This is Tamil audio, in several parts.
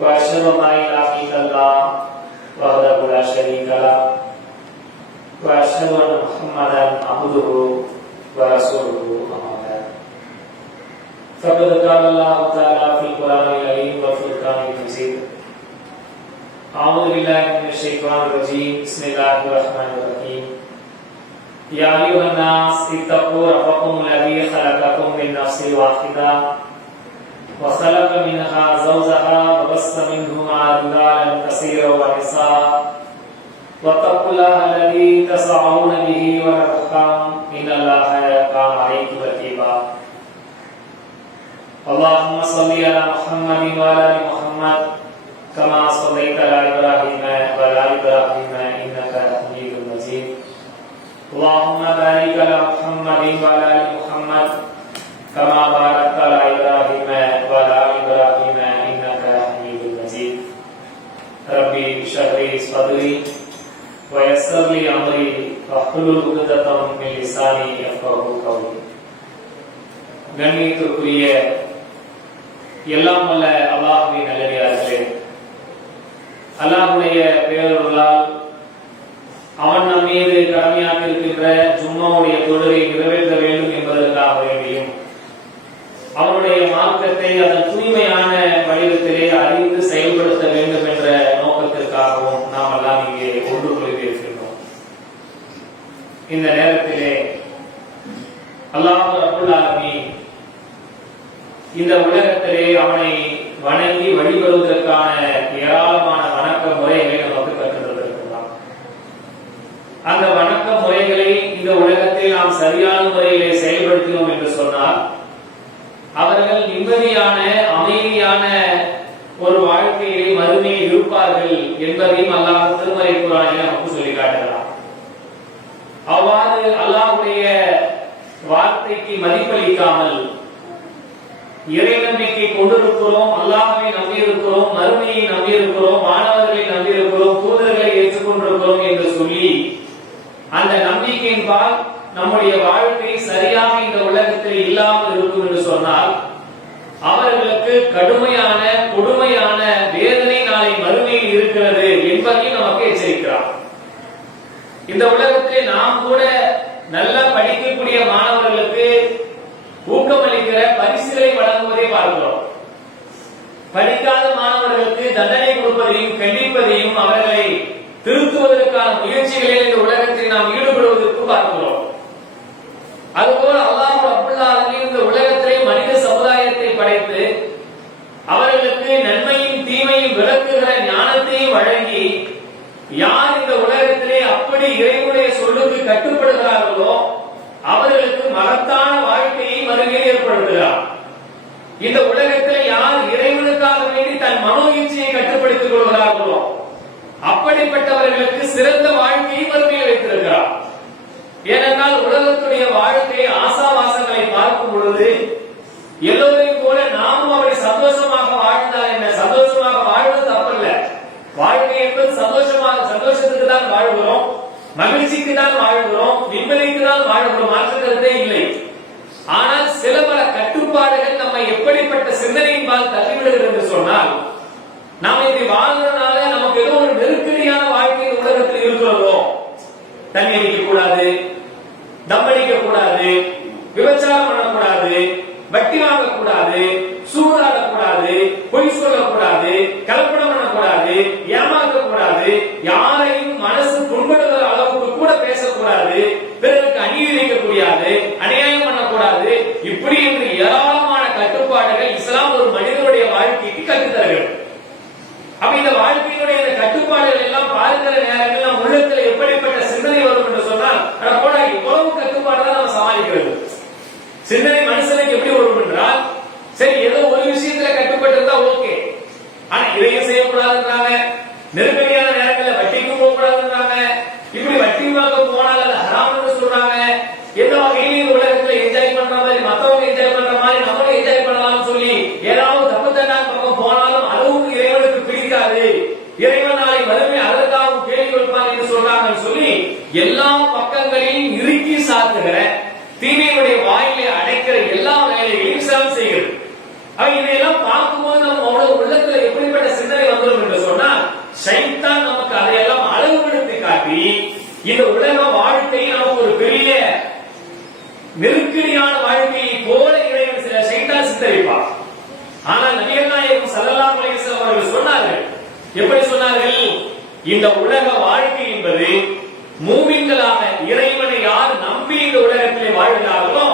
وأشهد أن لا إله إلا الله وحده لا شريك له. وأشهد أن محمدا عبده ورسوله أما بعد. فقد قال الله تعالى في القرآن الكريم وفي القرآن المجيد. أعوذ بالله من الشيطان الرجيم. بسم الله الرحمن الرحيم. يا أيها الناس اتقوا ربكم الذي خلقكم من نفس واحدة وخلق منها زوجها وبث منهما رجالا كثيرا ونساء. واتقوا الله الذي تسعون به والأرحام. إن الله كان عليكم رقيبا. اللهم صل على محمد وعلى آل محمد كما صليت على إبراهيم وعلى آل إبراهيم إنك حميد مجيد. اللهم بارك على محمد وعلى آل محمد كما باركت على அப்துல் உகுதத்தம் மின் லிசானி கவுலி கண்ணியத்திற்குரிய எல்லாம் வல்ல அல்லாஹ்வின் நல்லடியார்களே. அல்லாஹ்வுடைய பேரர்களால் அவன் நம் மீது கடமையாக இருக்கின்ற ஜும்மாவுடைய தொழுகை நிறைவேற்ற வேண்டும் என்பதற்காக வேண்டியும் அவனுடைய மார்க்கத்தை அதன் தூய்மையான வடிவத்திலே அறிந்து செயல் இந்த நேரத்திலே அல்லாஹ் ரபுல் இந்த உலகத்திலே அவனை வணங்கி வழிபடுவதற்கான ஏராளமான வணக்க முறைகளை நமக்கு கற்றுத்தந்திருக்கிறான் அந்த வணக்க முறைகளை இந்த உலகத்தில் நாம் சரியான முறையிலே செயல்படுத்தினோம் என்று சொன்னால் அவர்கள் நிம்மதியான அமைதியான ஒரு வாழ்க்கையை மறுமையில் இருப்பார்கள் என்பதையும் அல்லாஹ் திருமறை குரானில் நமக்கு சொல்லி காட்டுகிறார் அவ்வாறு அல்லாஹ்வுடைய வார்த்தைக்கு மதிப்பளிக்காமல் இறை நம்பிக்கை கொண்டிருக்கிறோம் அல்லாஹை நம்பியிருக்கிறோம் மறுமையை நம்பியிருக்கிறோம் மாணவர்களை நம்பியிருக்கிறோம் தூதர்களை ஏற்றுக்கொண்டிருக்கிறோம் என்று சொல்லி அந்த நம்பிக்கையின் பால் நம்முடைய வாழ்க்கை சரியாக இந்த உலகத்தில் இல்லாமல் இருக்கும் என்று சொன்னால் அவர்களுக்கு கடுமையான கொடுமையான வேதனை நாளை மறுமையில் இருக்கிறது என்பதையும் நமக்கு எச்சரிக்கிறார் இந்த உலகத்துக்கு நாம் கூட நல்லா படிக்கக்கூடிய மாணவர்களுக்கு ஊக்கமளிக்கிற பரிசுகளை வழங்குவதை பார்க்கிறோம். படிக்காத மாணவர்களுக்கு தண்டனை கொடுப்பதையும் கண்டிப்பதையும் அவர்களை திருத்துவதற்கான முயற்சிகளில் இந்த உலகத்தில் நாம் ஈடுபடுவது பார்க்கிறோம் அதுபோல அல்லாஹ் அப்துல்லாஹின் இந்த உலகத்திலே மனித சமுதாயத்தை படைத்து அவர்களுக்கு நன்மையும் தீமையும் விளக்குகிற ஞானத்தையும் வழங்கி யார் இந்த உலகத்திலே அப்படி இறைவனுடைய சொல்லுக்கு கட்டுப்படுகிறார்களோ அவர்களுக்கு மகத்தான வாழ்க்கையை மறுமையில் ஏற்படுத்துகிறார் இந்த உலகத்தில் யார் இறைவனுக்காக வேண்டி தன் மனோ இச்சையை கட்டுப்படுத்திக் கொள்கிறார்களோ அப்படிப்பட்டவர்களுக்கு சிறந்த வாழ்க்கையை மறுமையில் வைத்திருக்கிறார். ஏனென்றால் உலகத்துடைய வாழ்க்கை ஆசாவாசங்களை பார்க்கும் பொழுது எல்லோரையும் போல நாமும் அவரை சந்தோஷமாக வாழ்ந்தால் என்ன? சந்தோஷமாக வாழ்வது தப்பல்ல. வாழ்க்கை என்பது சந்தோஷமாக சந்தோஷத்துக்கு தான் வாழ்கிறோம். மகிழ்ச்சிக்கு தான் வாழ்கிறோம் நிம்மதிக்கு தான் வாழ்கிறோம் மாற்று கருத்தே இல்லை. ஆனால் சில பல கட்டுப்பாடுகள் நம்ம எப்படிப்பட்ட சிந்தனையின் பால் தள்ளிவிடுகிறது என்று சொன்னால் நாம் இப்படி வாழ்றதுனால நமக்கு ஏதோ ஒரு நெருக்கடியான வாழ்க்கை உலகத்தில் இருக்கிறதோ தண்ணி அடிக்க கூடாது தம் கூடாது விபச்சாரம் பண்ணக்கூடாது வட்டி வாங்கக்கூடாது சூதாடக்கூடாது பொய் சொல்லக்கூடாது கலப்படம் பண்ணக்கூடாது ஏமாக்கக்கூடாது யாரையும் மனசு புண்படுகிற இப்படி என்று ஏராளமான கட்டுப்பாடுகள் இஸ்லாம் ஒரு மனிதனுடைய வாழ்க்கைக்கு கற்றுத்தருகிறது அப்ப இந்த வாழ்க்கையினுடைய இந்த கட்டுப்பாடுகள் எல்லாம் பார்க்கிற நேரங்கள் நம் உள்ளத்துல எப்படிப்பட்ட சிந்தனை வரும் என்று சொன்னால் அட இவ்வளவு கட்டுப்பாடு தான் நம்ம சமாளிக்கிறது சிந்தனை மனசு எப்படி வரும் என்றால் சரி ஏதோ ஒரு விஷயத்துல கட்டுப்பட்டு இருந்தா ஓகே ஆனா இதையும் செய்யக்கூடாதுன்றாங்க நெருக்கடியான நேரங்களில் வட்டிக்கும் போகக்கூடாதுன்றாங்க இப்படி வட்டி வாங்க போனால் அது ஹராம்னு சொல்றாங்க எந்த வகையிலும் இந்த உலகத்துல என்ஜாய் பண்ற மாதிரி மத்தவங்க என்ஜாய் பண்ற மாதிரி நம்மளும் என்ஜாய் பண்ணலாம்னு சொல்லி ஏதாவது தப்பு தண்டா பக்கம் போனாலும் அதுவும் இறைவனுக்கு பிடிக்காது இறைவன் நாளை வறுமை அதற்காகவும் கேள்வி கொடுப்பாங்க என்று சொல்றாங்கன்னு சொல்லி எல்லா பக்கங்களையும் இறுக்கி சாத்துகிற தீமையுடைய வாயிலை அடைக்கிற எல்லா வேலைகளையும் சிரம் செய்கிறது அவ இதையெல்லாம் பார்க்கும்போது நம்ம அவ்வளவு உள்ளத்துல எப்படிப்பட்ட சிந்தனை இந்த உலக வாழ்க்கை நமக்கு ஒரு பெரிய நெருக்கடியான வாழ்க்கையை போல இறைவன் சில சைத்தான் சித்தரிப்பார் ஆனால் நபிகள் நாயகம் ஸல்லல்லாஹு அலைஹி வஸல்லம் அவர்கள் சொன்னார்கள் எப்படி சொன்னார்கள் இந்த உலக வாழ்க்கை என்பது மூமின்களாக இறைவனை யார் நம்பி இந்த உலகத்திலே வாழ்கிறார்களோ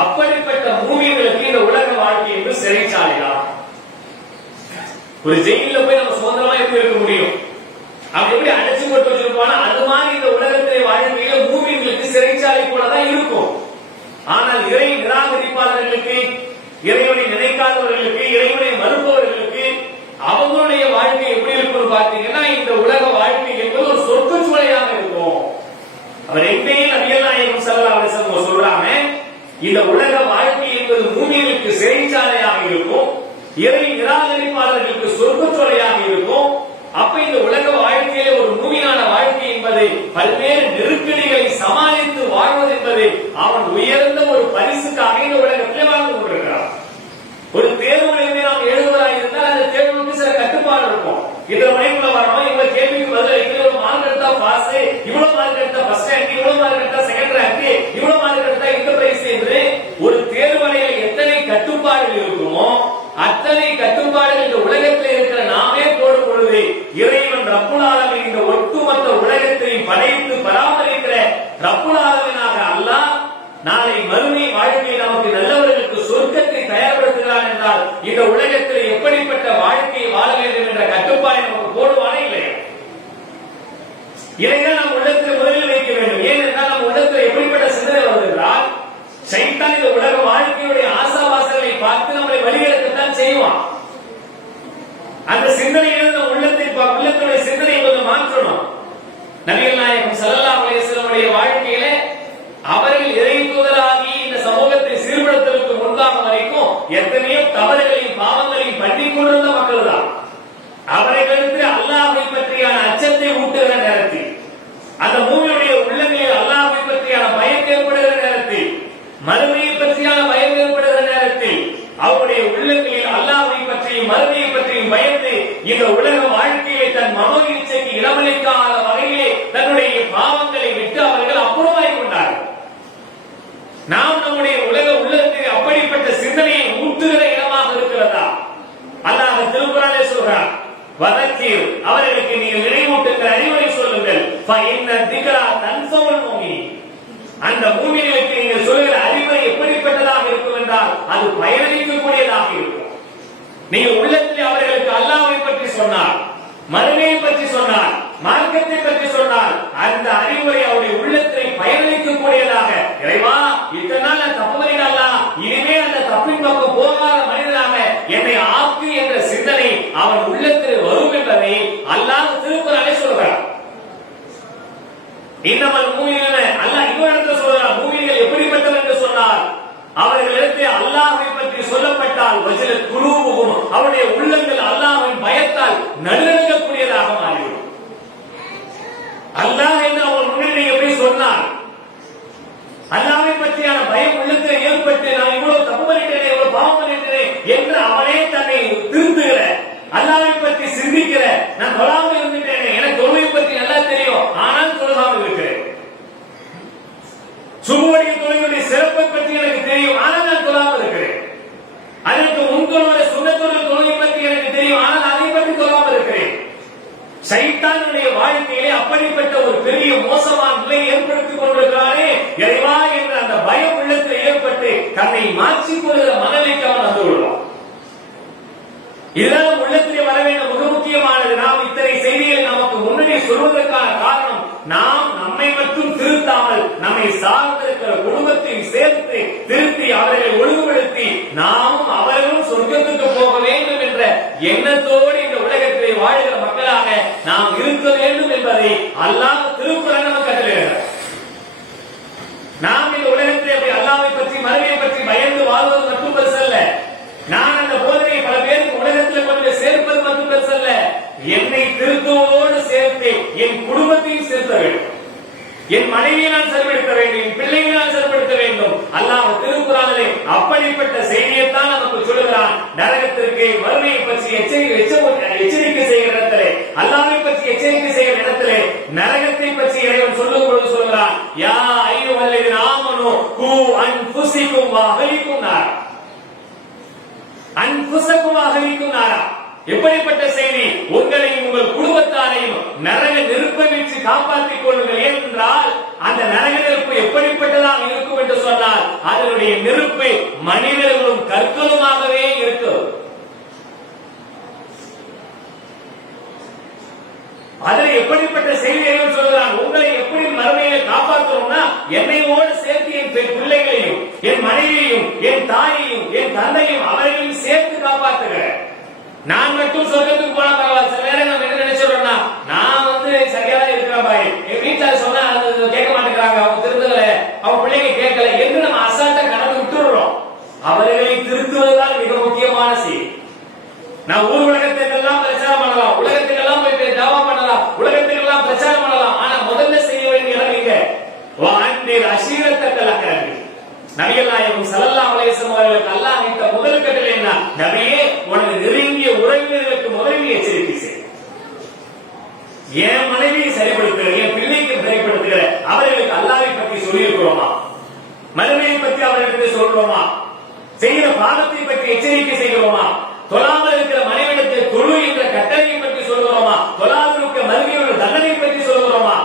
அப்படிப்பட்ட மூமின்களுக்கு இந்த உலக வாழ்க்கை என்று சிறைச்சாலைதான் ஒரு ஜெயில போய் நம்ம சுதந்திரமா எப்படி இருக்க முடியும்? அப்படி எப்படி அடைச்சு போட்டு வச்சிருப்பானா? அது மாதிரி இந்த உலகத்திலே வாழ்க்கையில மூவிங்களுக்கு சிறைச்சாலை போலதான் இருக்கும். ஆனால் இறை நிராகரிப்பாளர்களுக்கு இறைவனை நினைக்காதவர்களுக்கு இறைவனை மறுப்பவர்களுக்கு அவங்களுடைய வாழ்க்கை எப்படி இருக்கும்னு பார்த்தீங்கன்னா இந்த உலக வாழ்க்கை என்பது ஒரு சொர்க்கச்சுவலையாக இருக்கும். அவர் எங்கேயும் நபிகள் நாயகம் ஸல்லல்லாஹு சொல்றாங்க இந்த உலக வாழ்க்கை என்பது மூமியர்களுக்கு சிறைச்சாலையாக இருக்கும். இறை நிராகரிப்பாளர்களுக்கு சொர்க்கச்சுவலையாக இருக்கும். அப்ப இந்த உலக வாழ்க்கையில ஒரு முழுமையான வாழ்க்கை என்பது பல்வேறு நெருக்கடிகளை சமாளித்து வாழ்வது என்பது அவன் உயர்ந்த ஒரு பரிசுக்காக இந்த உலகத்திலே வாழ்ந்து கொண்டிருக்கிறான். ஒரு தேர்வு எழுதி நாம் எழுதுவதாக இருந்தால் அந்த தேர்வுக்கு சில கட்டுப்பாடு இருக்கும். இத்தனை மணிக்குள்ள வரணும் இவ்வளவு கேள்விக்கு பதில் இவ்வளவு மார்க் எடுத்தா பாஸ் இவ்வளவு மார்க் எடுத்தா ஃபர்ஸ்ட் ரேங்க் இவ்வளவு மார்க் எடுத்தா செகண்ட் ரேங்க் இவ்வளவு மார்க் எடுத்தா இந்த பிரைஸ் என்று ஒரு தேர்வறையில் எத்தனை கட்டுப்பாடுகள் இருக்குமோ அத்தனை கட்டுப்பாடுகள் இந்த உலகத்தில் இருக்கிற நாமே போடும் பொழுது இறைவன் ரப்புல் ஆலமீன் இந்த ஒட்டுமொத்த உலகத்தை படைத்து பராமரிக்கிற ரப்புல் ஆலமீனாக அல்லாஹ் நாளை மறுமை வாழ்க்கை நமக்கு நல்லவர்களுக்கு சொர்க்கத்தை தயார்படுத்துகிறான் என்றால் இந்த உலகத்தில் எப்படிப்பட்ட வாழ்க்கையை வாழ வேண்டும் என்ற கட்டுப்பாடை நமக்கு போடுவானே இல்லையா இதைதான் நம் உள்ளத்தில் முதலில் வைக்க வேண்டும் ஏனென்றால் நம் உள்ளத்தில் எப்படிப்பட்ட சிந்தனை வருகிறால் சைத்தான் இந்த உலக வாழ்க்கையுடைய ஆசாவாசங்களை பார்த்து நம்மளை வழிகெடுக்கத்தான் செய்வான் அந்த சிந்தனையில் நம் உள்ளத்தை பா- உள்ளத்துடைய சிந்தனையை கொஞ்சம் மாற்றணும் நபிகள் நாயகம் ஸல்லல்லாஹு அலைஹி வஸல்லமுடைய வாழ்க்கையிலே அவர்கள் இறை தூதராகி இந்த சமூகத்தை சீர்படுத்துவதற்கு முன்பாக வரைக்கும் எத்தனையோ தவறுகளையும் பாவங்களையும் பண்ணிக் கொண்டிருந்த மக்கள் தான் அவர்களுக்கு அல்லாஹை பற்றியான ஊட்டுகிற நேரத்தில் அந்த மூவியுடைய உள்ளங்களில் அல்லாஹை பற்றியான பயம் ஏற்படுகிற நேரத்தில் மறுமையை பற்றியான பயம் ஏற்படுகிற நேரத்தில் அவருடைய உள்ளங்களில் அல்லாஹை பற்றியும் மறுமையை பற்றியும் பயந்து இந்த உலக வாழ்க்கையை தன் மனோ இச்சைக்கு இடமளிக்காத வகையிலே தன்னுடைய பாவங்களை விட்டு அவர்கள் அப்புறமாய் கொண்டார்கள். நாம் நம்முடைய உலக உள்ளத்தில் அப்படிப்பட்ட சிந்தனையை ஊட்டுகிற இடமாக இருக்கிறதா? அல்லாஹ் திருக்குறானே சொல்றார் வதக்கீர் அவர்களுக்கு நீங்கள் நினைவூட்டுங்கள் அறிவுரை சொல்லுங்கள். அந்த பூமியிலுக்கு நீங்க சொல்லுகிற அறிவுரை எப்படிப்பட்டதாக இருக்கும் என்றால் அது பயனளிக்கக்கூடியதாக இருக்கும். நீங்கள் உள்ளத்தில் அவர்களுக்கு அல்லாவை பற்றி சொன்னார் மருமையை பற்றி சொன்னார் மார்க்கத்தை பற்றி சொன்னார் அந்த அறிவுரை அவருடைய உள்ளத்தை பயனளிக்கக்கூடியதாக. இறைவா இத்தனை நாள் நான் தப்பு பண்ணிடலாம் இனிமே அந்த தப்பின் பக்கம் போகாத மனிதனாக என்னை ஆக்கு என்ற சிந்தனை அவன் உள்ளத்தில் வரும் என்பதை அல்லாத திருக்குறளை சொல்கிறார். இன்னமல் மூமின அல்லாஹ் இன்னொரு இடத்துல சொல்றார் மூமின்கள் எப்படிப்பட்டவர் என்று சொன்னார் அவர்களிடத்தில் அல்லாஹை பற்றி சொல்லப்பட்டால் வஜில குருவும் அவருடைய உள்ளங்கள் அல்லாஹின் பயத்தால் நடுநடுங்கக்கூடியதாக அல்லாஹ் என்று அவர் முன்னிலை எப்படி சொன்னார்? அல்லாவை பற்றியான பயம் உள்ளத்தில் ஏற்பட்டு நான் இவ்வளவு தப்பு பண்ணிட்டேன் இவ்வளவு பாவம் பண்ணிட்டேன் என்று அவனே தன்னை திருந்துகிற அல்லாவை பற்றி சிந்திக்கிற நான் தொழாமல் இருந்துட்டேன் எனக்கு தொழுவை பற்றி நல்லா தெரியும். ஆனால் தொழுகாமல் இருக்கிறேன். சுமூக தொழிலுடைய சிறப்பை பற்றி எனக்கு தெரியும் ஆனால் நான் தொழாமல் இருக்கிறேன் அதற்கு முன்கொள்வத சுண்ணத்தொழில் தொழிலை பற்றி எனக்கு தெரியும் ஆனால் அதை பற்றி தொழாமல் இருக்கிறேன் சைத்தானுடைய வாழ்க்கையிலே அப்படிப்பட்ட ஒரு பெரிய மோசமான நிலை ஏற்படுத்திக் கொண்டிருக்கிறானே இறைவா என்ற அந்த பயம் உள்ளத்தில் ஏற்பட்டு தன்னை மாற்றிக் கொள்கிற மனநிலைக்கு அவன் வந்து விடுவான். இதெல்லாம் உள்ளத்திலே வர வேண்டும் மிக முக்கியமானது. நாம் இத்தனை செய்திகள் நமக்கு முன்னாடி சொல்வதற்கான காரணம் நாம் நம்மை மட்டும் திருத்தாமல் நம்மை சார்ந்திருக்கிற திருத்தி அவர்களை ஒழுங்குபடுத்தி நாமும் அவர்களும் சொர்க்கத்துக்கு போக வேண்டும் என்ற எண்ணத்தோடு இந்த உலகத்திலே வாழ்கிற மக்களாக நாம் இருக்க வேண்டும் என்பதை அல்லாஹ் திருக்குறள் நமக்கு கட்டளையிடுகிறார். நாம் இந்த உலகத்திலே அப்படி அல்லாவை பற்றி மறுமையை பற்றி பயந்து வாழ்வது மட்டும் பெருசல்ல. நான் அந்த போதனையை பல பேருக்கு உலகத்தில் கொண்டு சேர்ப்பது மட்டும் பெருசல்ல. என்னை திருத்தோடு சேர்த்து என் குடும்பத்தையும் சேர்த்த வேண்டும். என் மனைவியை நான் சரிப்படுத்த வேண்டும் என் பிள்ளைகளை நான் சரிப்படுத்த வேண்டும். அல்லாஹ் திருக்குறானிலே அப்படிப்பட்ட செய்தியைத்தான் நமக்கு சொல்லுகிறான். நரகத்திற்கு வறுமையை பற்றி எச்சரிக்கை எச்சரிக்கை செய்கிற இடத்திலே அல்லாஹ்வை பற்றி எச்சரிக்கை செய்கிற இடத்திலே நரகத்தை பற்றி இறைவன் சொல்லும் பொழுது சொல்கிறான் யா ஐயோ அல்லது ஆமனோ கூ அன்புசிக்கும் அகலிக்கும் நாரா. அன்புசக்கும் அகலிக்கும் நாரா. எப்படிப்பட்ட செய்தி? உங்களையும் உங்கள் குடும்பத்தாரையும் நரக நெருப்பை வீச்சு காப்பாற்றிக் கொள்ளுங்கள். ஏனென்றால் அந்த நரக நெருப்பு எப்படிப்பட்டதாக இருக்கும் என்று சொன்னால் அதனுடைய நெருப்பு மனிதர்களும் கற்களுமாகவே இருக்கும். அதில் எப்படிப்பட்ட செய்தியையும் சொல்கிறான் உங்களை எப்படி மறுமையை காப்பாற்றணும்னா என்னையோடு சேர்த்து என் பிள்ளைகளையும் என் மனைவியையும் என் தாயையும் என் தந்தையும் நான் மட்டும் சொர்க்கத்துக்கு போனா பரவாயில்ல. சில நேரம் நம்ம என்ன நினைச்சிடறோம்னா நான் வந்து சரியா தான் இருக்கிறேன் பாய் என் வீட்டுல சொன்னா அது கேட்க மாட்டேங்கிறாங்க. அவங்க திருந்தல. அவங்க பிள்ளைங்க கேட்கல. என்று நம்ம அசால்ட்டா கடந்து விட்டுடுறோம். அவர்களை திருத்துவதுதான் மிக முக்கியமான செய்தி நான் ஊர் உலகத்துக்கெல்லாம் பிரச்சாரம் பண்ணலாம். உலகத்துக்கெல்லாம் போய் ஜாவா பண்ணலாம். உலகத்துக்கெல்லாம் பிரச்சாரம் பண்ணலாம். ஆனா முதல்ல செய்ய வேண்டிய இடம் இங்க வாண்டீர் அசீரத்தக்கல் அக்கரங்கள் நபிகள் நாயகம் ஸல்லல்லாஹு அலைஹி அவர்களுக்கு அல்லாஹ் இட்ட முதல் கட்டளை என்ன? நபியே உனது நிறைய உறவினர்களுக்கு முதலில் எச்சரிக்கை செய் என் மனைவியை சரிப்படுத்துகிற என் பிள்ளைக்கு சரிப்படுத்துகிற அவர்களுக்கு அல்லாவை பற்றி சொல்லியிருக்கிறோமா? மனைவியை பற்றி அவர்களுக்கு சொல்றோமா? செய்கிற பாதத்தை பற்றி எச்சரிக்கை செய்கிறோமா? தொழாமல் இருக்கிற மனைவிடத்தை தொழு என்ற கட்டளையை பற்றி சொல்கிறோமா? தொழாமல் இருக்கிற மனைவியோட தண்டனை பற்றி சொல்கிறோமா?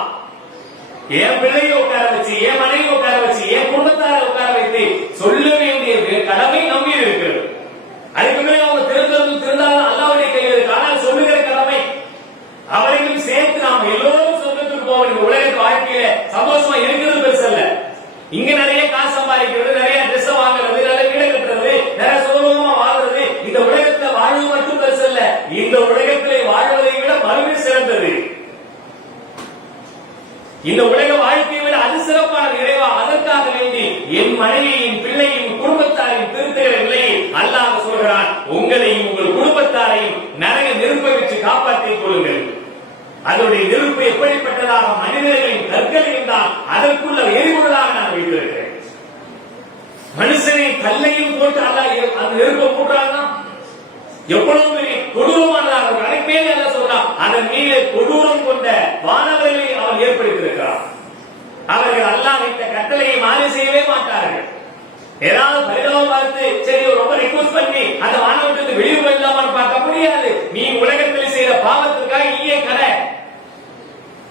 என் பிள்ளையை உட்கார வச்சு என் மனைவி உட்கார வச்சு என் குடும்பத்தாரை உட்கார வைத்து சொல்ல வேண்டிய கடமை நம்பி இருக்கிறது அதுக்கு மேல அவங்க திருந்ததும் திருந்தாலும் அல்லாவுடைய கையில் இருக்கு ஆனால் சொல்லுகிற கடமை அவரையும் சேர்த்து நாம் எல்லோரும் சொர்க்கத்துக்கு போவோம் இந்த உலக வாழ்க்கையில சந்தோஷமா இருக்கிறது பெருசல்ல இங்க நிறைய காசு சம்பாதிக்கிறது நிறைய ட்ரெஸ் வாங்குறது நிறைய வீடு கட்டுறது நிறைய சுகமா வாழ்றது இந்த உலகத்துல வாழ்வு மட்டும் பெருசல்ல இந்த உலகத்திலே வாழ்வதை விட மறுமை சிறந்தது இந்த உலக வாழ்க்கையை விட அது சிறப்பான இறைவா அதற்காக வேண்டி என் மனைவியின் பிள்ளையும் குடும்பத்தாரையும் திருத்துகிற நிலையை அல்லாஹ் சொல்கிறான் உங்களையும் உங்கள் குடும்பத்தாரையும் நரக நெருப்பை வச்சு காப்பாற்றிக் கொள்ளுங்கள் அதனுடைய எப்படிப்பட்டதாக மனிதர்களின் கற்களையும் தான் அதற்குள்ள எரிபொருளாக நான் வைத்திருக்கிறேன் மனுஷனை கல்லையும் போட்டு அல்ல அந்த நெருப்பை போட்டாங்கன்னா எவ்வளவு பெரிய கொடூரமானதாக இருக்கும். மேலே என்ன சொல்றான் அதன் மீது கொடூரம் கொண்ட வானவர்களை அவன் ஏற்படுத்தியிருக்கிறார். அவர்கள் அல்லாஹ் வைத்த கட்டளையை மாறி செய்யவே மாட்டார்கள். ஏதாவது பரிதாபம் பார்த்து சரி ரொம்ப ரிக்வஸ்ட் பண்ணி அந்த வானவத்துக்கு வெளியே போயிடலாமான்னு பார்க்க முடியாது. நீ உலகத்தில் செய்யற பாவத்துக்காக நீயே கடை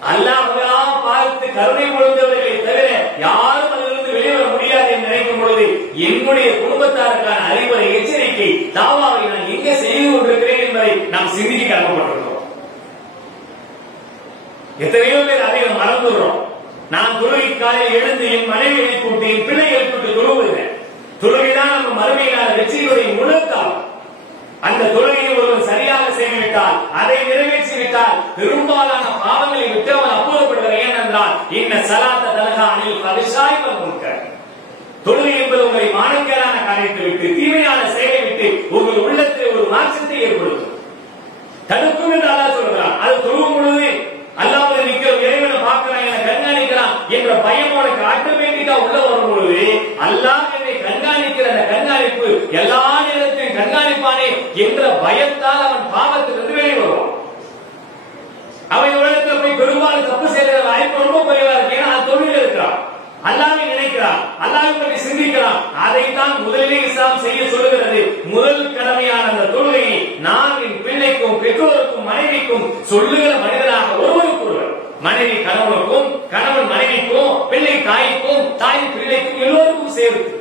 அல்லாஹ் பார்த்து கருணை பொழுந்தவர்களை தவிர யாரும் அதிலிருந்து வெளியே வர முடியாது என்று நினைக்கும் பொழுது என்னுடைய குடும்பத்தாருக்கான அறிவுரை எச்சரிக்கை தாவாவை நான் எங்கே செய்து கொண்டிருக்கிறேன் என்பதை நாம் சிந்திக்க கடமைப்பட்டிருக்கிறோம் எத்தனையோ பேர் அதை நாம் மறந்துடுறோம். நான் துறவி காலையில் எழுந்து என் மனைவி எழுப்பிவிட்டு என் பிள்ளை கூட்டி தொழுவுகிறேன் துறவிதான் நம்ம மறுமையிலான வெற்றியுடைய முழக்காலம். அந்த துறையை ஒருவன் சரியாக செய்துவிட்டால் அதை நிறைவேற்றிவிட்டால் பெரும்பாலான பாவங்கள் ஏனென்றால் இந்த சலாத்த தலகா அணில் பரிசாய் முன்கர் தொழில் என்பது உங்களை மாணிக்கலான காரியத்தை விட்டு தீமையான செயலை விட்டு உங்கள் உள்ளத்தில் ஒரு மாற்றத்தை ஏற்படுத்தும். தடுக்கும் என்று அல்லா சொல்கிறான். அது தொழுவும் பொழுது அல்லாஹ் நிக்கிற இறைவனை பார்க்கிறான் என கண்காணிக்கிறான் என்ற பயம் உனக்கு ஆட்டோமேட்டிக்கா உள்ள வரும் பொழுது அல்லாஹ் என்னை கண்காணிக்கிற அந்த கண்காணிப்பு எல்லா நேரத்தையும் கண்காணிப்பானே என்ற பயத்தால் அவன் பாவத்திலிருந்து வெளியே வருவான். அவன் உலகத்தில் பெரும்பாலும் தப்பு செய்யற வாய்ப்பு ரொம்ப குறைவா இருக்கு. ஏன்னா அது தொழில் இருக்கிறான் அல்லாவை நினைக்கிறான். அல்லாவை பற்றி சிந்திக்கிறான். அதைத்தான் முதலிலே இஸ்லாம் செய்ய சொல்லுகிறது. முதல் கடமையான அந்த தொழுகையை நான் என் பிள்ளைக்கும் பெற்றோருக்கும் மனைவிக்கும் சொல்லுகிற மனிதனாக ஒருவருக்கு ஒருவர் மனைவி கணவனுக்கும் கணவன் மனைவிக்கும் பிள்ளை தாய்க்கும் தாய் பிள்ளைக்கும் எல்லோருக்கும் சேர்த்து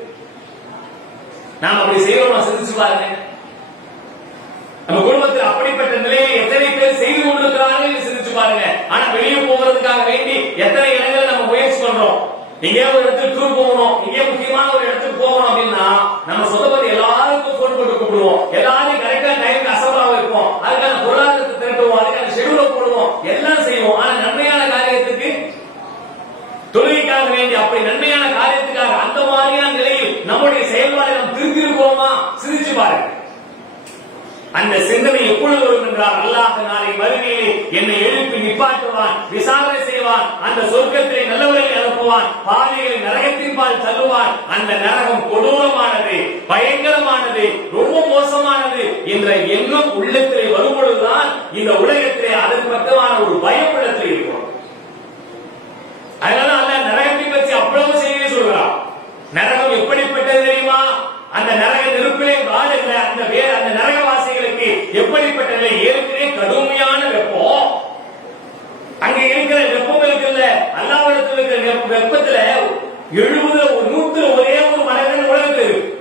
நாம் அப்படி செய்யறோம்? சிந்திச்சு பாருங்க. நம்ம குடும்பத்தில் ஆனா வெளியே போகிறதுக்காக வேண்டி எத்தனை இடங்களை நம்ம முயற்சி பண்றோம்? எங்கேயோ ஒரு இடத்துக்கு டூர் போகணும். எங்கேயோ முக்கியமான ஒரு இடத்துக்கு போகணும் அப்படின்னா நம்ம சொந்த பத்தி எல்லாருக்கும் போன் போட்டு கூப்பிடுவோம். எல்லாரையும் கரெக்டா டைம் அசம்பளா வைப்போம். அதுக்கான பொருளாதாரத்தை திரட்டுவோம். அதுக்கான ஷெடியூல போடுவோம். எல்லாம் செய்வோம். ஆனா நன்மையான காரியத்துக்கு தொழுகைக்காக வேண்டி அப்படி நன்மையான காரியத்துக்காக அந்த மாதிரியான நிலையில் நம்முடைய செயல்பாடு நாம் திருத்திருக்கோமா? சிரிச்சு பாருங்க. அந்த சிந்தனை வரும் என்றால் அல்லாஹ் நாளை மறுமையிலே என்னை எழுப்பி நிப்பாட்டுவான் விசாரணை செய்வான் அந்த சொர்க்கத்தை நல்லவர்களை அனுப்புவான் பாதைகளை நரகத்தின் பால் தள்ளுவான் அந்த நரகம் கொடூரமானது பயங்கரமானது ரொம்ப மோசமானது என்ற எண்ணம் உள்ளத்திலே வரும்பொழுதுதான் இந்த உலகத்திலே அதன் பக்கமான ஒரு பயப்படத்தில் உள்ளத்தில் இருக்கும் வெப்பத்துல எழுபதுல ஒரு நூத்துல ஒரே ஒரு மனிதன் உலகத்தில் இருக்கு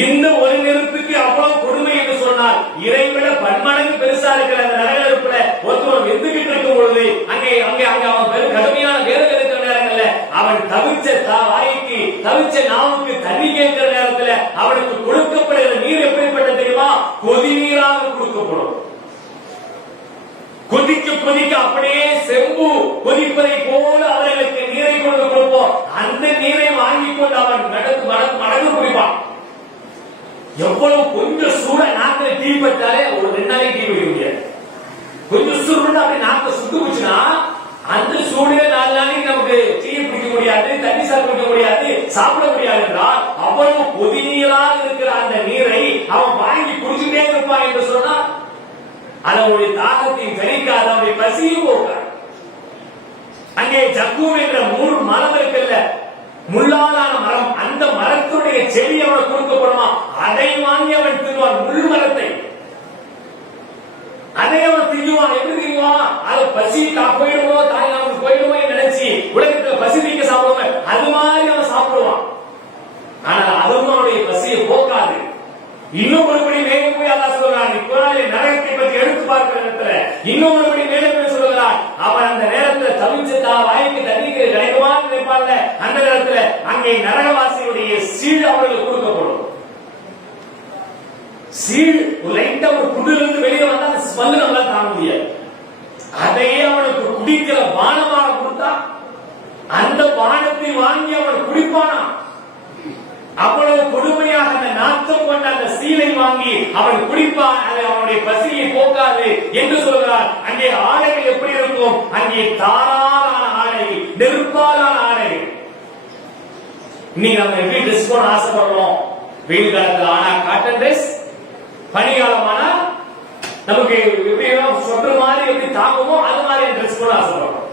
இந்த ஒரு நெருப்புக்கு அவ்வளவு கொடுமை என்று சொன்னால் இறைவிட பன்மடங்கு பெருசா இருக்கிற அந்த நரக நெருப்புல ஒருத்தவன் வெந்துகிட்டு இருக்கும் பொழுது அங்கே அங்கே அங்கே அவன் பெரும் கடுமையான வேதனை இருக்கிற நேரங்கள்ல அவன் தவிச்ச தா- வாய்க்கு தவிச்ச நாவுக்கு தண்ணி கேட்கிற நேரத்துல அவனுக்கு கொடுக்கப்படுகிற நீர் எப்படிப்பட்ட தெரியுமா? கொதி நீராக கொடுக்கப்படும். கொதிக்க கொதிக்க அப்படியே செம்பு கொதிப்பதை போல அவர்களுக்கு நீரை கொண்டு கொடுப்போம். அந்த நீரை வாங்கி கொண்டு அவன் நடந்து மடங்கு மடங்கு குடிப்பான். எவ்வளவு கொஞ்சம் சூட நாக்கில் டீ பட்டாலே ஒரு ரெண்டு நாளைக்கு டீ குடிக்க முடியாது. கொஞ்சம் சூடு அப்படி நாக்க சுட்டு போச்சுன்னா அந்த சூழ்நிலை நாலு நாளைக்கு நமக்கு டீ குடிக்க முடியாது தண்ணி சாப்பிட முடியாது சாப்பிட முடியாது என்றால் அவ்வளவு கொதிநீராக இருக்கிற அந்த நீரை அவன் வாங்கி குடிச்சுட்டே இருப்பான் என்று சொன்னா அதனுடைய தாகத்தையும் கணிக்காத அவனுடைய பசியும் போக்காது அங்கே ஜக்கூர் என்ற மூணு மரம் இருக்குல்ல முள்ளாலான மரம் அந்த மரத்துடைய செடி அவனுக்கு கொடுக்கப்படுமா? அதை வாங்கி அவன் திருவான் முள் மரத்தை அதை அவன் திங்குவான் எப்படி திங்குவான் அது பசி தா- போயிடுமோ தாய் அவனுக்கு போயிடுமோ நினைச்சு உலகத்துல பசி நீக்க சாப்பிடுவோம் அது மாதிரி அவன் சாப்பிடுவான். ஆனா அதுவும் அவனுடைய பசியை போக்காது. இன்னும் ஒருபடி மேலே போய் அல்லாஹ் நீ இக்குறானிலே நரகத்தை பற்றி எடுத்து பார்க்கிற நேரத்துல இன்னும் ஒருபடி மேலே போய் சொல்கிறான் அவன் அந்த நேரத்துல தவிச்சு தா வாய்க்கு தண்ணீருக்கு கிடைக்குமான்னு நினைப்பான்ல அந்த நேரத்துல அங்கே நரகவாசியுடைய சீழ் அவர்களுக்கு கொடுக்கப்படும். சீழ் ஒரு லைட்டா ஒரு குடில இருந்து வெளியே வந்தா அந்த ஸ்மெல் நம்மளால தாங்க முடியாது. அதையே அவனுக்கு குடிக்கிற பானமாக கொடுத்தா அந்த பானத்தை வாங்கி அவன் குடிப்பானா? அவ்வளவு கொடுமையாக அந்த நாத்தம் கொண்ட அந்த சீலை வாங்கி அவன் குடிப்பான். அது அவனுடைய பசியை போக்காது என்று சொல்கிறார். அங்கே ஆடைகள் எப்படி இருக்கும்? அங்கே தாராளான ஆடை நெருப்பாலான ஆடை. இன்னைக்கு நம்ம எப்படி ட்ரெஸ் போட ஆசைப்படுறோம்? வெயில் காலத்துல ஆனா காட்டன் ட்ரெஸ் பனிகாலமானா நமக்கு எப்படி சொட்டு மாதிரி எப்படி தாங்குமோ அது மாதிரி ட்ரெஸ் போட ஆசைப்படுறோம்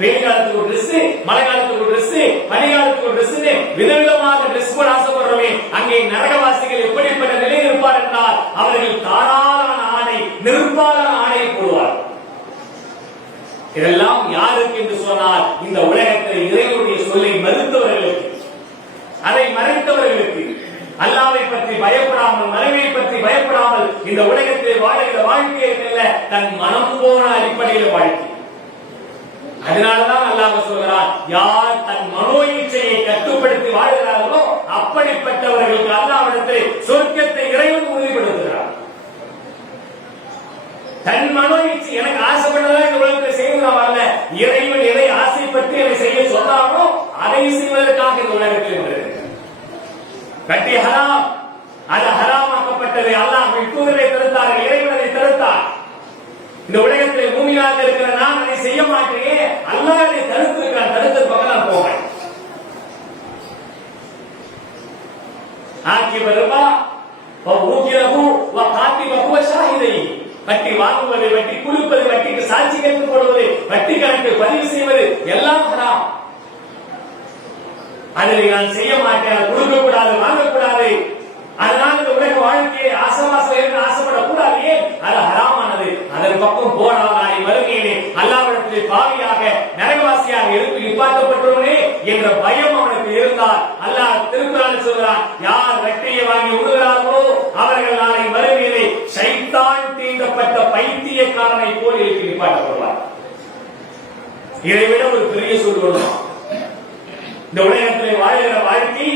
வெயில் காலத்துக்கு ஒரு ட்ரெஸ் மழை காலத்துக்கு ஒரு ட்ரெஸ் பனி காலத்துக்கு ஒரு ட்ரெஸ் விதவிதமாக ட்ரெஸ் போட ஆசைப்படுறோமே. அங்கே நரகவாசிகள் எப்படிப்பட்ட நிலையில் இருப்பார் என்றால் அவர்கள் தாராளமான ஆணை நெருப்பாலான ஆணையை போடுவார் இதெல்லாம் யாருக்கு என்று சொன்னால் இந்த உலகத்தில் இறைவனுடைய சொல்லை மறுத்தவர்களுக்கு. அதை மறைத்தவர்களுக்கு. அல்லாஹ் பற்றி பயப்படாமல் மனைவியை பற்றி பயப்படாமல் இந்த உலகத்தில் வாழ்கிற வாழ்க்கை இருக்கல்ல தன் மனம் போன அடிப்படையில் வாழ்க்கை. அதனாலதான் அல்லாம சொல்கிறார் யார் தன் மனோ இச்சையை கட்டுப்படுத்தி வாழ்கிறார்களோ அப்படிப்பட்டவர்களுக்கு அல்லாவிடத்தில் சொர்க்கத்தை இறைவன் உறுதிப்படுத்துகிறார் தன் மனோ இச்சை எனக்கு ஆசைப்பட்டதா இந்த உலகத்தில் செய்து நான் வரல. இறைவன் எதை ஆசைப்பட்டு அதை செய்ய சொன்னாரோ அதை செய்வதற்காக இந்த உலகத்தில் இருக்கிறது கட்டி ஹராம். அது ஹராமாக்கப்பட்டது. அல்லாஹ் விட்டுவதை தடுத்தார் இறைவன் அதை தடுத்தார். இந்த உலகத்தில் பூமியாக இருக்கிற நான் அதை செய்ய மாட்டேன். அல்லாஹ் அதை தடுத்து பக்கம் நான் போவேன் ஆக்கி வருவா ஊக்கிரகு காட்டி வகுவ ஷாஹிதை வட்டி வாங்குவது வட்டி குளிப்பது வட்டிக்கு சாட்சி கேட்டு போடுவது வட்டி கணக்கு பதிவு செய்வது எல்லாம் ஹராம் அதில் நான் செய்ய மாட்டேன் அதை கொடுக்க கூடாது வாங்கக்கூடாது அதனால இந்த உலக வாழ்க்கையை ஆசவாசம் இருந்து ஆசைப்படக்கூடாது ஏன் அது ஹராமானது அதன் பக்கம் போனால் நாளை மறுமையிலே அல்லாவிடத்திலே பாவியாக நரகவாசியாக எழுப்பி நிப்பாட்டப்பட்டுள்ளனே என்ற பயம் அவனுக்கு இருந்தால் அல்லாஹ் திருக்குறான் சொல்கிறான் யார் வெட்டையை வாங்கி விடுகிறார்களோ அவர்கள் நாளை மறுமையிலே சைத்தான் தீண்டப்பட்ட பைத்தியக்காரனை போல் எழுப்பி நிப்பாட்டப்படுவார் இதை விட ஒரு பெரிய சொல்லுவோம் இந்த உலகத்திலே வாழ்கிற வாழ்க்கை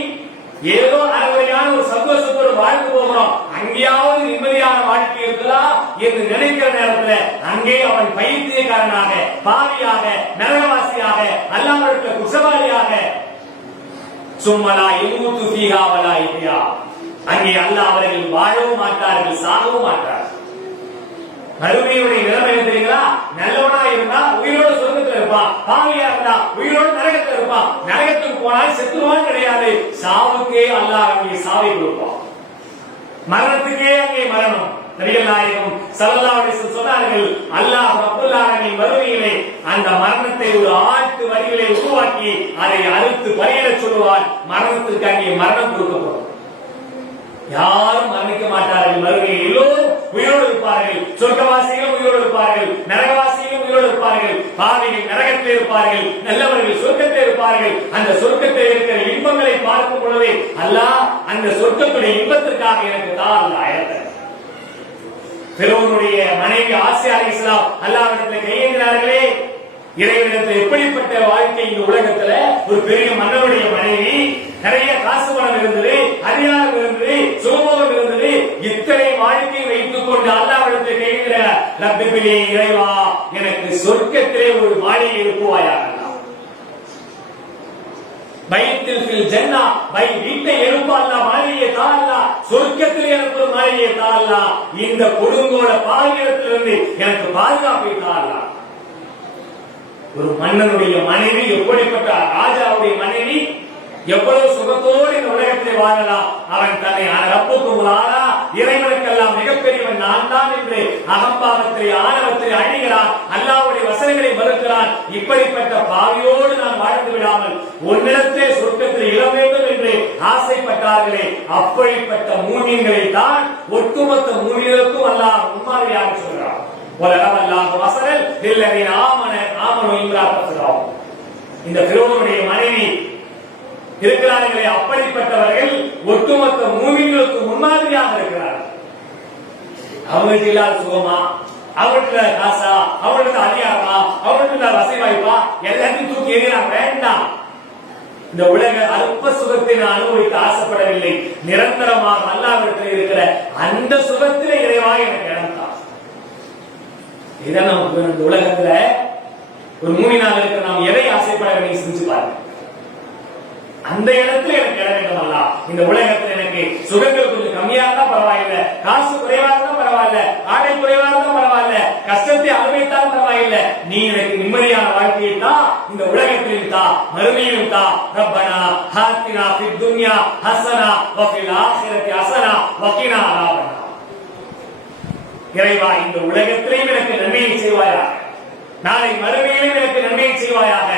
ஏதோ அறகுறையான ஒரு சந்தோஷத்தோடு வாழ்ந்து போகிறோம். அங்கேயாவது நிம்மதியான வாழ்க்கை இருக்கலாம் என்று நினைக்கிற நேரத்தில் அங்கே அவன் பைத்தியக்காரனாக பாவியாக நரகவாசியாக அல்லாமல் குசவாளியாக சும்மலா எமூத்து ஃபீஹா இந்தியா அங்கே அல்ல அவர்கள் வாழவும் மாட்டார்கள் சாகவும் மாட்டார்கள். மறுமையுடைய நிலைமை என்ன தெரியுங்களா? நல்லவனா இருந்தா உயிர் இருப்பான் பாவியா இருந்தா உயிரோட நரகத்துல இருப்பான் நரகத்துக்கு போனால் செத்துருவான் கிடையாது. சாவுக்கே அல்லாஹ் அங்கே சாவை கொடுப்பான் மரணத்துக்கே அங்கே மரணம். நபிகள் நாயகம் ஸல்லல்லாஹு சொன்னார்கள் அல்லாஹ் ரப்பல் ஆலமீன் வருகையிலே அந்த மரணத்தை ஒரு ஆட்டு வரிகளை உருவாக்கி அதை அறுத்து பலியிடச் சொல்லுவார் மரணத்திற்கு அங்கே மரணம் கொடுக்கப்படும். யாரும் மரணிக்க மாட்டார்கள். மறுபடியும் எல்லோரும் உயிரோடு இருப்பார்கள். சொர்க்கவாசிகளும் உயிரோடு இருப்பார்கள். நரகவாசிகளும் உயிரோடு இருப்பார்கள். பாவிகள் நரகத்தில் இருப்பார்கள். நல்லவர்கள் சொர்க்கத்தில் இருப்பார்கள். அந்த சொர்க்கத்தில் இருக்கிற இன்பங்களை பார்க்கும் பொழுதே அல்லாஹ் அந்த சொர்க்கத்துடைய இன்பத்திற்காக எனக்கு தான் அல்லாஹ் பெருவனுடைய மனைவி ஆசியா இஸ்லாம் அல்லாவிடத்தில் கையேந்தினார்களே. இறைவனிடத்தில் எப்படிப்பட்ட வாழ்க்கை இந்த உலகத்துல? ஒரு பெரிய மன்னருடைய மனைவி நிறைய காசு பணம் இருந்தது அதிகாரம் இருந்தது சுகபோகம் இருந்தது இத்தனை வாழ்க்கை வைத்துக் கொண்டு அல்லாவிடத்தை கேட்கிற ரப்பிலே இறைவா எனக்கு சொர்க்கத்திலே ஒரு மாளிகை எழுப்புவாயாக பயத்தில் ஃபில் ஜன்னா பை வீட்டை எழுப்பால்லா மாளிகையை தாரல்லா சொர்க்கத்தில் எனக்கு ஒரு மாளிகையை தாரல்லா இந்த கொடுங்கோல பாலியத்திலிருந்து எனக்கு பாதுகாப்பை தாழ்லா ஒரு மன்னனுடைய மனைவி எப்படிப்பட்ட ராஜாவுடைய மனைவி எவ்வளவு சுகத்தோடு இந்த உலகத்திலே வாழலாம். அவன் தன்னை ரப்புக்கும் ஆளா இறைவனுக்கெல்லாம் மிகப்பெரியவன் நான் தான் என்று அகம்பாவத்தை ஆணவத்தை அழிகிறான். அல்லாவுடைய வசனங்களை மறுக்கிறான். இப்படிப்பட்ட பாவியோடு நான் வாழ்ந்து விடாமல் உன்னிடத்தே சொர்க்கத்தில் இட வேண்டும் என்று ஆசைப்பட்டார்களே. அப்படிப்பட்ட மூமியங்களை தான் ஒட்டுமொத்த மூமியருக்கும் அல்லாஹ் முன்மாதிரியாக சொல்கிறான். உலகம் அல்லாஹ் வசனல் இல்லதின் ஆமன ஆமனு இம்ராத்தம் இந்த பிரோனுடைய மனைவி இருக்கிறார்களே அப்படிப்பட்டவர்கள் ஒட்டுமொத்த மூமிகளுக்கு முன்மாதிரியாக இருக்கிறார்கள். அவங்களுக்கு இல்லாத சுகமா? அவங்களுக்கு காசா? அவங்களுக்கு அதிகாரமா? அவங்களுக்கு வசதி வாய்ப்பா? எல்லாத்தையும் தூக்கி எறிகிறான் வேண்டாம். இந்த உலக அல்ப சுகத்தை நான் அனுபவிக்க ஆசைப்படவில்லை. நிரந்தரமாக அல்லாவிடத்தில் இருக்கிற அந்த சுகத்திலே இறைவா எனக்கு இடம் இதை இதான் நமக்கு இந்த உலகத்துல ஒரு மூணினாக இருக்கிற நாம் எதை ஆசைப்பட வேண்டிய செஞ்சு பாருங்க. அந்த இடத்துல எனக்கு இடம் வேண்டும் அல்ல இந்த உலகத்துல எனக்கு சுகங்கள் கொஞ்சம் கம்மியா இருந்தா பரவாயில்ல. காசு குறைவா இருந்தா பரவாயில்ல. ஆடை குறைவா இருந்தா பரவாயில்ல. கஷ்டத்தை அனுபவித்தாலும் பரவாயில்ல. நீ எனக்கு நிம்மதியான வாழ்க்கையை தான் இந்த உலகத்தில் தான் மறுமையிலும் தான் ரப்பனா ஹாத்தினா ஃபி துன்யா ஹசனா வஃபில் ஆஹிரத்தி ஹசனா வகினா அலாபனா. இறைவா இந்த உலகத்திலேயும் எனக்கு நன்மையை செய்வாயா நாளை மறுமையிலும் எனக்கு நன்மையை செய்வாயாக.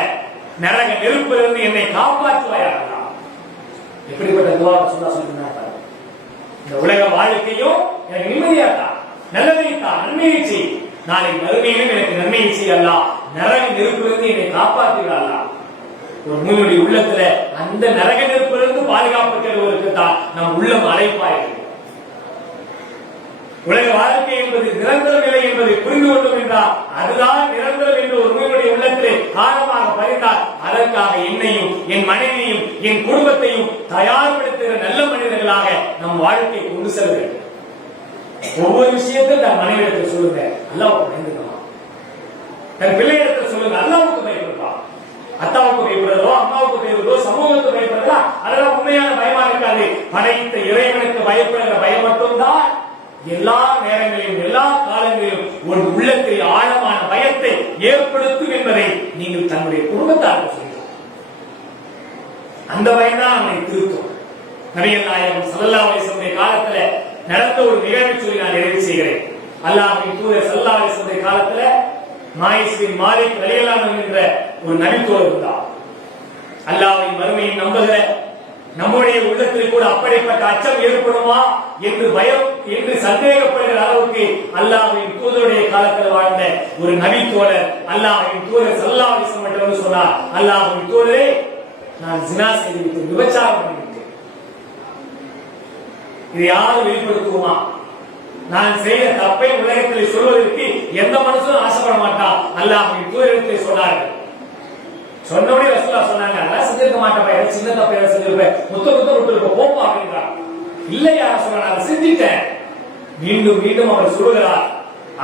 நரக நெருப்பிலிருந்து என்னை காப்பாற்றுவாயாக. எப்படிப்பட்ட துவா சொல்லா சொல்லுங்க இந்த உலக வாழ்க்கையும் எனக்கு நிம்மதியா தான் நல்லதை தான் நன்மையை செய். நாளை மறுமையிலும் எனக்கு நன்மையை செய்யலா நரக நெருப்பிலிருந்து என்னை காப்பாற்றுகிறாளா ஒரு மூணுடைய உள்ளத்துல அந்த நரக நெருப்பிலிருந்து பாதுகாப்பு தருவதற்கு தான் நம் உள்ளம் அழைப்பாயிருக்கு உலக வாழ்க்கை என்பது நிரந்தர நிலை என்பதை புரிந்து கொள்ளும் என்றால் அதுதான் நிரந்தர என்று ஒரு மூவனுடைய உள்ளத்திலே ஆழமாக பதிந்தால் அதற்காக என்னையும் என் மனைவியையும் என் குடும்பத்தையும் தயார்படுத்துகிற நல்ல மனிதர்களாக நம் வாழ்க்கை கொண்டு செல்ல வேண்டும். ஒவ்வொரு விஷயத்தையும் தன் மனைவியிடத்தில் சொல்லுங்க. அல்லாவுக்கு பயந்துக்கலாம் தன் பிள்ளையிடத்தில் சொல்லுங்க. அல்லாவுக்கு பயப்படுவா? அத்தாவுக்கு பயப்படுறதோ அம்மாவுக்கு பயப்படுறதோ சமூகத்துக்கு பயப்படுறதா? அதெல்லாம் உண்மையான பயமா இருக்காது. படைத்த இறைவனுக்கு பயப்படுகிற பயம் மட்டும்தான். எல்லா நேரங்களிலும் எல்லா காலங்களிலும் ஒரு உள்ளத்தில் ஆழமான பயத்தை ஏற்படுத்தும் என்பதை நீங்கள் தன்னுடைய குடும்பத்தாருக்கு சொல்லுங்கள் அந்த பயம்தான் நம்மை திருத்தும். நபிகள் நாயகம் சல்லல்லா அலிசனுடைய காலத்துல நடந்த ஒரு நிகழ்வை சொல்லி நான் நிறைவு செய்கிறேன். அல்லாஹின் தூதர் சல்லா அலிசனுடைய காலத்துல மாயிஸ்வின் மாலிக் வழியலாம் என்ற ஒரு நபித்தோர் இருந்தார். அல்லாவின் மறுமையை நம்புகிற நம்முடைய உள்ளத்தில் கூட அப்படிப்பட்ட அச்சம் ஏற்படுமா என்று பயம் என்று சந்தேகப்படுகிற அளவுக்கு அல்லாஹ்வின் தூதருடைய காலத்தில் வாழ்ந்த ஒரு நபி தோழர் அல்லாஹ்வின் தூதர் சல்லா அலிஸ்லம் மட்டும் சொன்னார். அல்லாஹ்வின் தூதரே நான் ஜினா செய்து விட்டு விபச்சாரம் பண்ணிவிட்டேன். இதை யாரும் வெளிப்படுத்துவோமா? நான் செய்த தப்பை உலகத்தில் சொல்வதற்கு எந்த மனுஷனும் ஆசைப்பட மாட்டான். அல்லாஹ்வின் தூதரத்தை சொன்னார்கள். சொன்னபடி ரசூலா சொன்னாங்க அதெல்லாம் செஞ்சிருக்க மாட்டேன் சின்ன தப்பை செஞ்சிருப்பேன் முத்த முத்த விட்டுருப்ப போப்பா அப்படின்றான். இல்லை யார அதை செஞ்சிட்டேன் மீண்டும் மீண்டும் அவர் சொல்லுகிறார்.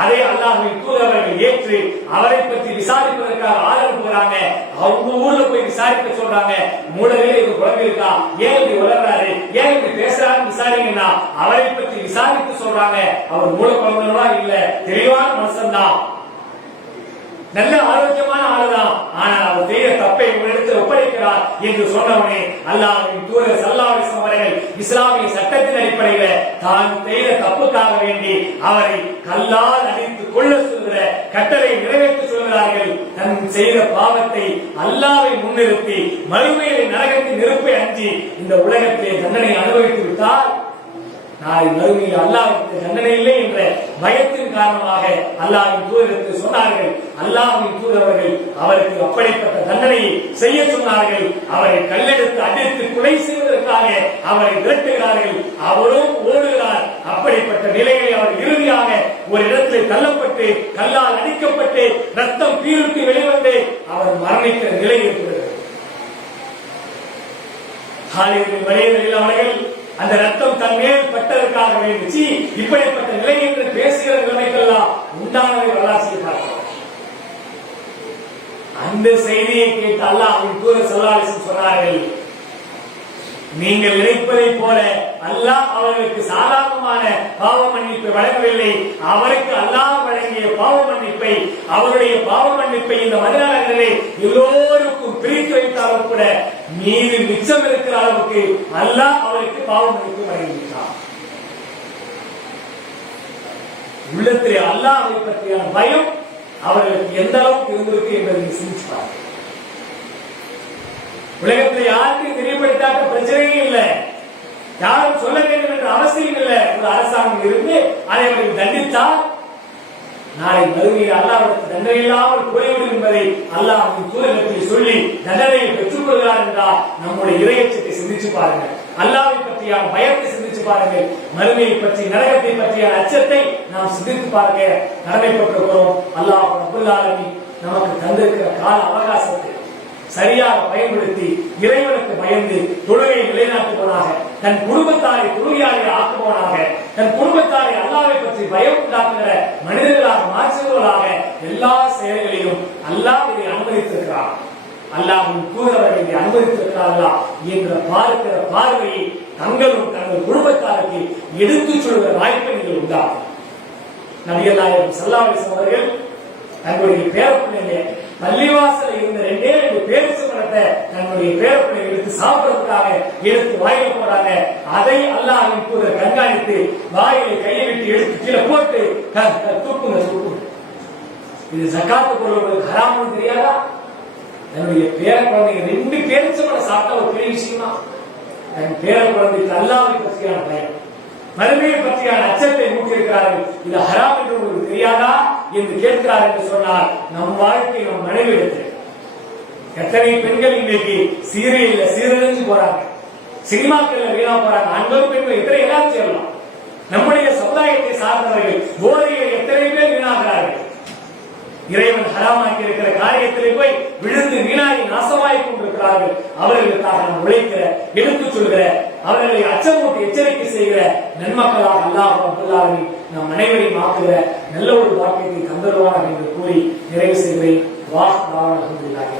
அதே அல்லாஹின் தூதரவர்கள் ஏற்று அவரை பற்றி விசாரிப்பதற்காக ஆதரவு போறாங்க. அவங்க ஊர்ல போய் விசாரிக்க சொல்றாங்க. மூலவே இது குழம்பு இருக்கா ஏன் இப்படி வளர்றாரு ஏன் இப்படி பேசுறாருன்னு விசாரிங்கன்னா அவரை பற்றி விசாரிக்க சொல்றாங்க. அவர் மூல குழம்புகளா இல்ல தெளிவான மனுஷன் தான் நல்ல ஆரோக்கியமா செய்த உங்களிடத்தில் ஒப்படைக்கிறார் என்று சொன்னவனே அல்லாவின் தூதர் சல்லாஹ் அவர்கள் இஸ்லாமிய சட்டத்தின் அடிப்படையில் தான் செய்த தப்புக்காக வேண்டி அவரை கல்லால் அடித்து கொள்ள சொல்கிற கட்டளை நிறைவேற்ற சொல்கிறார்கள் தன் செய்த பாவத்தை அல்லாவை முன்னிறுத்தி மறுமையை நரகத்தின் நெருப்பை அஞ்சி இந்த உலகத்தை தண்டனை அனுபவித்து விட்டால் நாளை மறுமையில் அல்லாஹ்வுக்கு தண்டனை இல்லை என்ற பயத்தின் காரணமாக அல்லாஹ்வின் தூதருக்கு சொன்னார்கள். அல்லாஹ்வின் தூதரவர்கள் அவருக்கு அப்படிப்பட்ட தண்டனையை செய்ய சொன்னார்கள். அவரை கல்லெடுத்து அடித்து கொலை செய்வதற்காக அவரை விரட்டுகிறார்கள். அவரும் ஓடுகிறார். அப்படிப்பட்ட நிலையை அவர் இறுதியாக ஒரு இடத்தில் தள்ளப்பட்டு கல்லால் அடிக்கப்பட்டு ரத்தம் பீருக்கு வெளிவந்து அவர் மரணிக்கிற நிலை இருக்கிறது காலையில் வரையறையில் அவர்கள் அந்த ரத்தம் தன் மேல் பட்டதற்காக வேண்டிச்சு. இப்படிப்பட்ட நிலை என்று பேசுகிற நிலைமைக்கெல்லாம் உண்டானதை வரலாற்று அந்த செய்தியை கேட்டு அல்லாஹ் அவன் தூர சொல்லாலிசம் சொன்னார்கள். நீங்கள் நினைப்பதை போல அல்லாஹ் அவர்களுக்கு சாதாரணமான பாவ மன்னிப்பை வழங்கவில்லை. அவருக்கு அல்லாஹ் வழங்கிய பாவ மன்னிப்பை அவருடைய பாவ மன்னிப்பை இந்த மனிதர்களே எல்லோருக்கும் பிரித்து வைத்தாலும் கூட மீது மிச்சம் இருக்கிற அளவுக்கு அல்லாஹ் அவருக்கு பாவ மன்னிப்பு வழங்கிவிட்டார் உள்ளத்திலே அல்லாஹ் பற்றியான பயம் அவர்களுக்கு எந்த அளவுக்கு இருந்திருக்கு என்பதை நீங்க உலகத்தில் யாருக்கும் தெரியப்படுத்தாத பிரச்சனையே இல்லை. யாரும் சொல்ல வேண்டும் என்ற அவசியம் இல்லை. ஒரு அரசாங்கம் இருந்து அதை அவர்கள் தண்டித்தால் நாளை மறுமையில் அல்லாவிடத்து தண்டனை இல்லாமல் போய்விடும் என்பதை அல்லாஹ் தூரகத்தில் சொல்லி தண்டனையை பெற்றுக் கொள்கிறார் என்றால் நம்முடைய இறையச்சத்தை சிந்திச்சு பாருங்கள். அல்லாவை பற்றியான பயத்தை சிந்திச்சு பாருங்கள். மறுமையை பற்றி நரகத்தை பற்றியான அச்சத்தை நாம் சிந்தித்து பார்க்க கடமைப்பட்டிருக்கிறோம். அல்லாஹ் அபுல்லாலமி நமக்கு தந்திருக்கிற கால அவகாசத்தை சரியாக பயன்படுத்தி இறைவனுக்கு பயந்து தொழுகை நிலைநாட்டுவனாக தன் குடும்பத்தாரை தொழுகையாளரை ஆக்குபவனாக தன் குடும்பத்தாரை அல்லாவை பற்றி பயம் உண்டாக்குகிற மனிதர்களாக மாற்றுவதாக எல்லா செயல்களிலும் அல்லாஹ் இதை அனுமதித்திருக்கிறார் அல்லாஹ்வின் தூதரவர்கள் இதை அனுமதித்திருக்கிறார்களா என்ற பார்க்கிற பார்வையை தங்களும் தங்கள் குடும்பத்தாருக்கு எடுத்துச் சொல்கிற வாய்ப்பை நீங்கள் உண்டாகும். நபியல்லாயிரம் சல்லாவிசம் அவர்கள் தங்களுடைய பேரப்பிள்ளைங்க பள்ளிவாசல இருந்த ரெண்டே ரெண்டு பேரிசு பழத்தை தங்களுடைய பேரப்பிள்ளை எடுத்து சாப்பிடுறதுக்காக எடுத்து வாயில போறாங்க அதை அல்லாஹ் இப்போது கண்காணித்து வாயிலை கையை விட்டு எடுத்து கீழே போட்டு தூக்குங்க தூக்குங்க. இது சக்காத்து பொருள்களுக்கு ஹராம்னு தெரியாதா? தன்னுடைய பேர குழந்தைங்க ரெண்டு பேரிசு பழம் சாப்பிட்டா ஒரு பெரிய விஷயம்? தான் தன் பேர குழந்தைக்கு அல்லாவை பற்றியான பயம் மறுமையை பற்றியான அச்சத்தை ஊட்டியிருக்கிறார்கள் இது ஹராம் என்று உங்களுக்கு தெரியாதா என்று கேட்கிறார் என்று சொன்னால் நம் வாழ்க்கை நம் மனைவிடத்தில் எத்தனை பெண்கள் இன்னைக்கு சீரியல்ல சீரழிஞ்சு போறாங்க. சினிமாக்கள்ல வீணா போறாங்க. அன்பது பெண்கள் எத்தனை எல்லாம் செய்யலாம். நம்முடைய சமுதாயத்தை சார்ந்தவர்கள் போதையில் எத்தனை பேர் வீணாகிறார்கள். இறைவன் ஹராமாக்கி இருக்கிற காரியத்திலே போய் விழுந்து வீணாகி நாசமாய் கொண்டிருக்கிறார்கள். அவர்களுக்காக நாம் உழைக்கிற எடுத்துச் சொல்கிற அவர்களை அச்சமூட்டி எச்சரிக்கை செய்கிற நன்மக்களாக அல்லாஹ் அப்துல்லாவை நாம் அனைவரையும் ஆக்குகிற நல்ல ஒரு வாக்கியத்தை தந்தருவார்கள் என்று கூறி நிறைவு செய்கிறேன். வாஹ் அல்ஹம்துலில்லாஹி